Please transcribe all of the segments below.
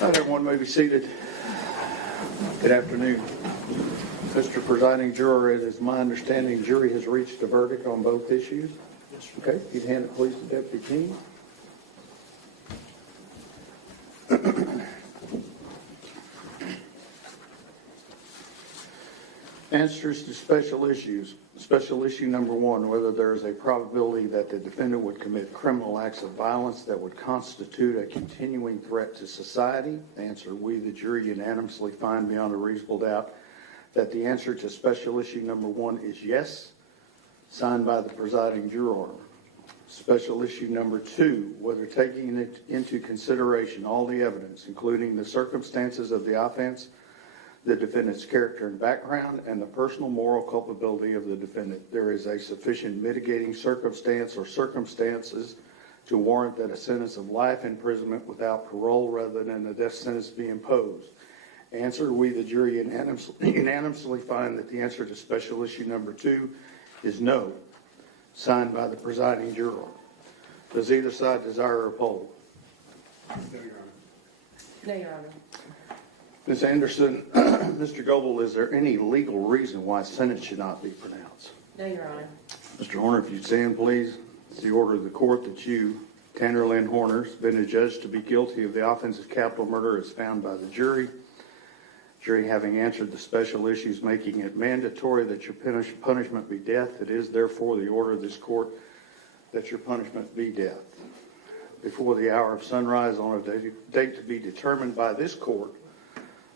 All right, everyone may be seated. Good afternoon. Mr. Presiding Juror, it is my understanding jury has reached a verdict on both issues. Okay, if you'd hand it please to Deputy King. Answers to special issues. Special issue number one, whether there is a probability that the defendant would commit criminal acts of violence that would constitute a continuing threat to society. Answer, we, the jury, unanimously find beyond a reasonable doubt that the answer to special issue number one is yes, signed by the presiding juror. Special issue number two, whether taking into consideration all the evidence, including the circumstances of the offense, the defendant's character and background, and the personal moral culpability of the defendant, there is a sufficient mitigating circumstance or circumstances to warrant that a sentence of life imprisonment without parole rather than a death sentence be imposed. Answer, we, the jury, unanimously find that the answer to special issue number two is no, signed by the presiding juror. Does either side desire a poll? No, Your Honor. No, Your Honor. Ms. Anderson, Mr. Goebel, is there any legal reason why sentence should not be pronounced? No, Your Honor. Mr. Horner, if you'd stand, please. It's the order of the court that you, Tanner Lynn Horner, has been adjudged to be guilty of the offense of capital murder as found by the jury. Jury having answered the special issues, making it mandatory that your punishment be death, it is therefore the order of this court that your punishment be death. Before the hour of sunrise on a date to be determined by this court,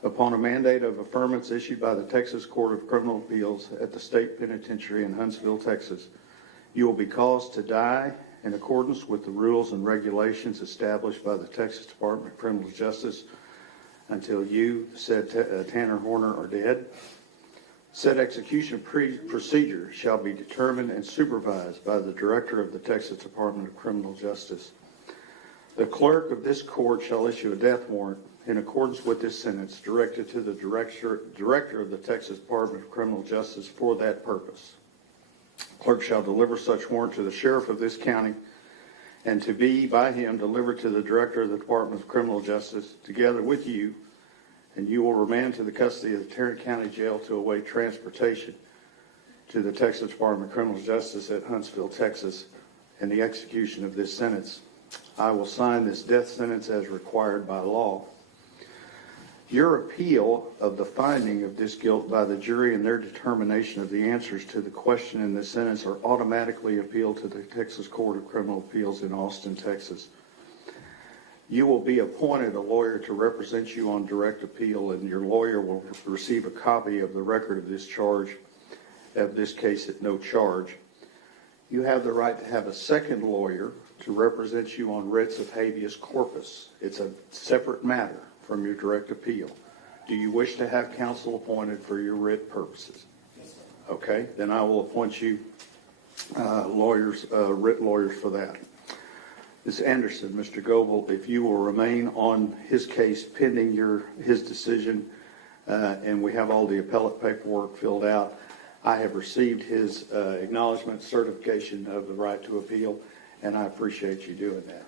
upon a mandate of affirmance issued by the Texas Court of Criminal Appeals at the State Penitentiary in Huntsville, Texas, you will be caused to die in accordance with the rules and regulations established by the Texas Department of Criminal Justice until you, said Tanner Horner, are dead. Said execution procedure shall be determined and supervised by the Director of the Texas Department of Criminal Justice. The clerk of this court shall issue a death warrant in accordance with this sentence directed to the Director of the Texas Department of Criminal Justice for that purpose. Clerk shall deliver such warrant to the sheriff of this county and to be by him delivered to the Director of the Department of Criminal Justice together with you, and you will remand to the custody of the Tarrant County Jail to await transportation to the Texas Department of Criminal Justice at Huntsville, Texas, and the execution of this sentence. I will sign this death sentence as required by law. Your appeal of the finding of this guilt by the jury and their determination of the answers to the question in this sentence are automatically appealed to the Texas Court of Criminal Appeals in Austin, Texas. You will be appointed a lawyer to represent you on direct appeal, and your lawyer will receive a copy of the record of this charge, of this case at no charge. You have the right to have a second lawyer to represent you on writs of habeas corpus. It's a separate matter from your direct appeal. Do you wish to have counsel appointed for your writ purposes? Yes, sir. Okay, then I will appoint you writ lawyers for that. Ms. Anderson, Mr. Goebel, if you will remain on his case pending his decision, and we have all the appellate paperwork filled out, I have received his acknowledgement certification of the right to appeal, and I appreciate you doing that.